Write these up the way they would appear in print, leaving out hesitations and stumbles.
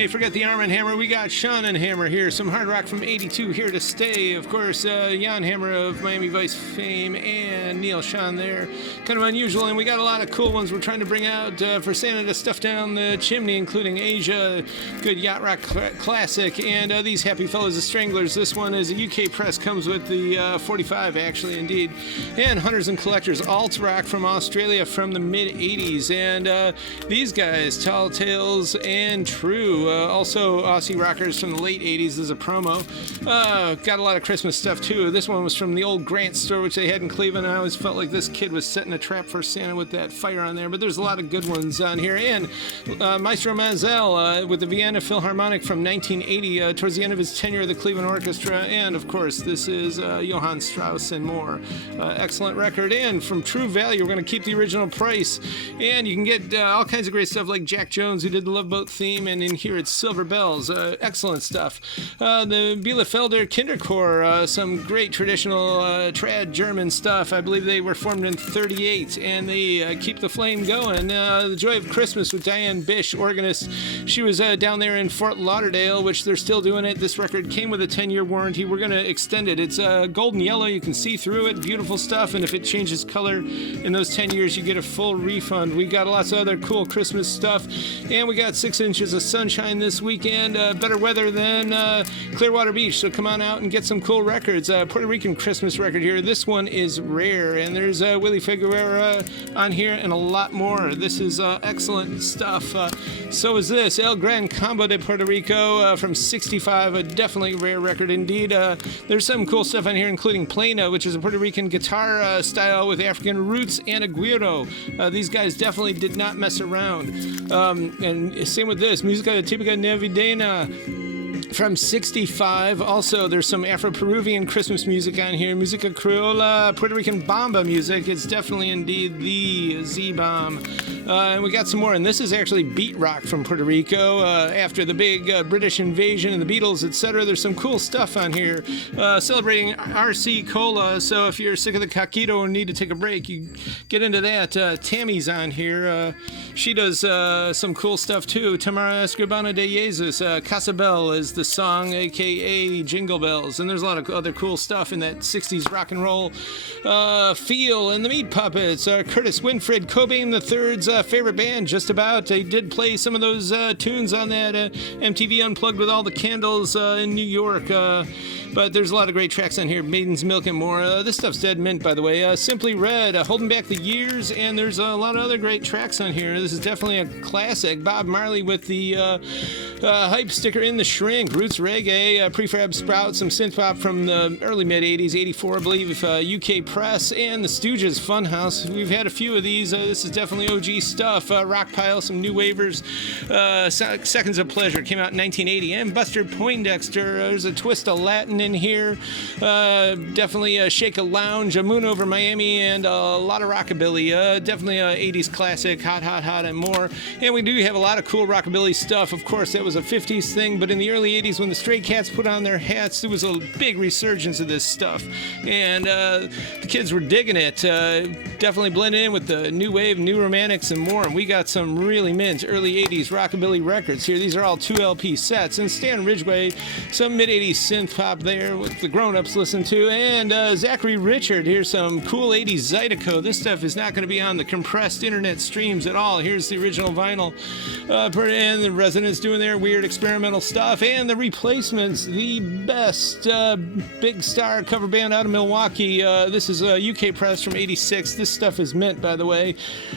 Hey, forget the Arm & Hammer. We got Sean and Hammer here. Some hard rock from 82 here to stay. Of course, Jan Hammer of Miami Vice fame and Neil Sean there. Kind of unusual, and we got a lot of cool ones we're trying to bring out for Santa to stuff down the chimney, including Asia, good yacht rock classic, and these happy fellows, the Stranglers. This one is a UK press, comes with the 45, actually, indeed. And Hunters and Collectors, alt rock from Australia from the mid-80s. And these guys, Tall Tales and True. Also Aussie rockers from the late 80s as a promo. Got a lot of Christmas stuff too. This one was from the old Grant store, which they had in Cleveland. I always felt like this kid was setting a trap for Santa with that fire on there, but there's a lot of good ones on here. And Maestro Mazel with the Vienna Philharmonic from 1980 towards the end of his tenure of the Cleveland Orchestra. And of course, this is Johann Strauss and more. Excellent record. And from True Value, we're going to keep the original price. And you can get all kinds of great stuff like Jack Jones, who did the Love Boat theme, and in here it's Silver Bells. Excellent stuff. The Bielefelder Kinderchor, some great traditional trad German stuff. I believe they were formed in 38, and they keep the flame going. The Joy of Christmas with Diane Bish, organist. She was down there in Fort Lauderdale, which they're still doing it. This record came with a 10-year warranty. We're going to extend it. It's golden yellow. You can see through it. Beautiful stuff. And if it changes color in those 10 years, you get a full refund. We got lots of other cool Christmas stuff. And we got 6 inches of sunshine this weekend. Better weather than Clearwater Beach. So come on out and get some cool records. Puerto Rican Christmas record here. This one is rare. And there's Willie Figueroa on here and a lot more. This is excellent stuff. So is this El Gran Combo de Puerto Rico from 65. A definitely rare record indeed. There's some cool stuff on here, including Plena, which is a Puerto Rican guitar style with African roots, and Aguero. These guys definitely did not mess around. And same with this, Música Típica Navideña from 65. Also, there's some Afro-Peruvian Christmas music on here. Música Criolla, Puerto Rican Bomba music. It's definitely indeed the Z-Bomb. And we got some more, and this is actually beat rock from Puerto Rico. After the big British invasion and the Beatles, etc., there's some cool stuff on here. Celebrating RC Cola, so if you're sick of the Caquito and need to take a break, you get into that. Tammy's on here. She does some cool stuff too. Tamara Escribano de Jesus. Casabel is the song, aka Jingle Bells, and there's a lot of other cool stuff in that 60s rock and roll feel. And the Meat Puppets, Curtis Winfred, Cobain III's favorite band, just about. They did play some of those tunes on that MTV Unplugged with all the candles in New York. But there's a lot of great tracks on here. Maiden's Milk and more. This stuff's dead mint, by the way. Simply Red, Holding Back the Years, and there's a lot of other great tracks on here. This is definitely a classic. Bob Marley with the hype sticker in the Shrink. Roots Reggae, Prefab Sprout, some synth pop from the early mid-80s, 84, I believe, UK Press, and the Stooges Funhouse. We've had a few of these. This is definitely OG stuff. Rockpile, some new waivers. Seconds of Pleasure came out in 1980. And Buster Poindexter, there's a twist of Latin in here. Definitely a Shake a Lounge, a Moon Over Miami, and a lot of rockabilly. Definitely a 80s classic, Hot, Hot, Hot, and more. And we do have a lot of cool rockabilly stuff. Of course, that was a 50s thing, but in the early 80s, when the Stray Cats put on their hats, there was a big resurgence of this stuff. And the kids were digging it. Definitely blending in with the new wave, new romantics, and more. And we got some really mint early 80s rockabilly records here. These are all 2 LP sets. And Stan Ridgway, some mid-80s synth pop there with the grown-ups listen to. And Zachary Richard, here's some cool 80s Zydeco. This stuff is not going to be on the compressed internet streams at all. Here's the original vinyl. And the Residents doing their weird experimental stuff. And the Replacements, the best big star cover band out of Milwaukee. This is a UK press from 86. This stuff is mint, by the way,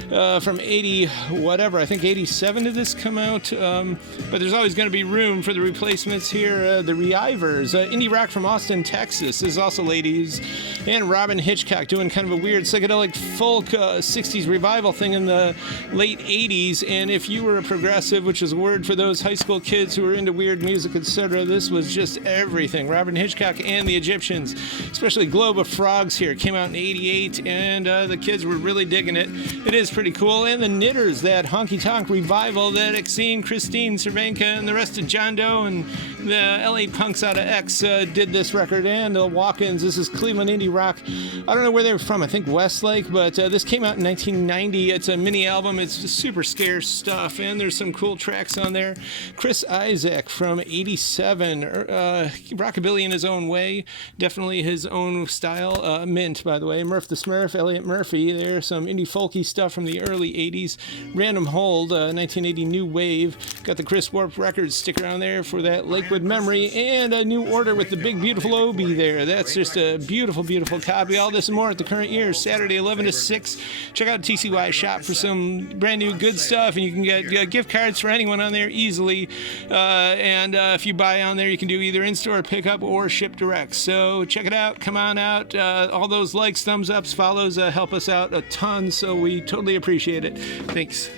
from 80 whatever. I think 87 did this come out. But there's always going to be room for the Replacements here. The Reivers, indie rock from Austin, Texas. This is also ladies. And Robin Hitchcock doing kind of a weird psychedelic folk 60s revival thing in the late 80s. And if you were a progressive, which is a word for those high school kids who were into weird music, etc., this was just everything. Robin Hitchcock and the Egyptians, especially Globe of Frogs here, came out in 88, and the kids were really digging it. It is pretty cool. And the Knitters, that honky-tonk revival that Christine Cervenka, and the rest of John Doe and the LA punks out of X did this record, and Walk-Ins. This is Cleveland Indie Rock. I don't know where they were from. I think Westlake, but this came out in 1990. It's a mini album. It's super scarce stuff, and there's some cool tracks on there. Chris Isaak from 87. Rockabilly in his own way. Definitely his own style. Mint, by the way. Murph the Smurf, Elliot Murphy. There's some indie folky stuff from the early 80s. Random Hold, 1980 New Wave. Got the Chris Warp Records sticker on there for that Lakewood memory, and a New Order with the big beautiful Obi there. That's just a beautiful, beautiful copy. All this and more at the Current Year, Saturday 11 to 6. Check out TCY Shop for some brand new good stuff, and you can get gift cards for anyone on there easily. And if you buy on there, you can do either in-store pickup or ship direct. So check it out. Come on out. All those likes, thumbs ups, follows help us out a ton, so we totally appreciate it. Thanks.